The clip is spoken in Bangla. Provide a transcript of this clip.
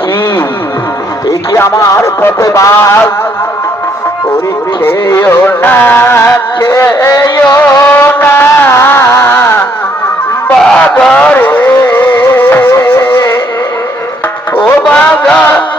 কি আমার পথে বাস ওরে খেয়েও না বাগরে ও বাগা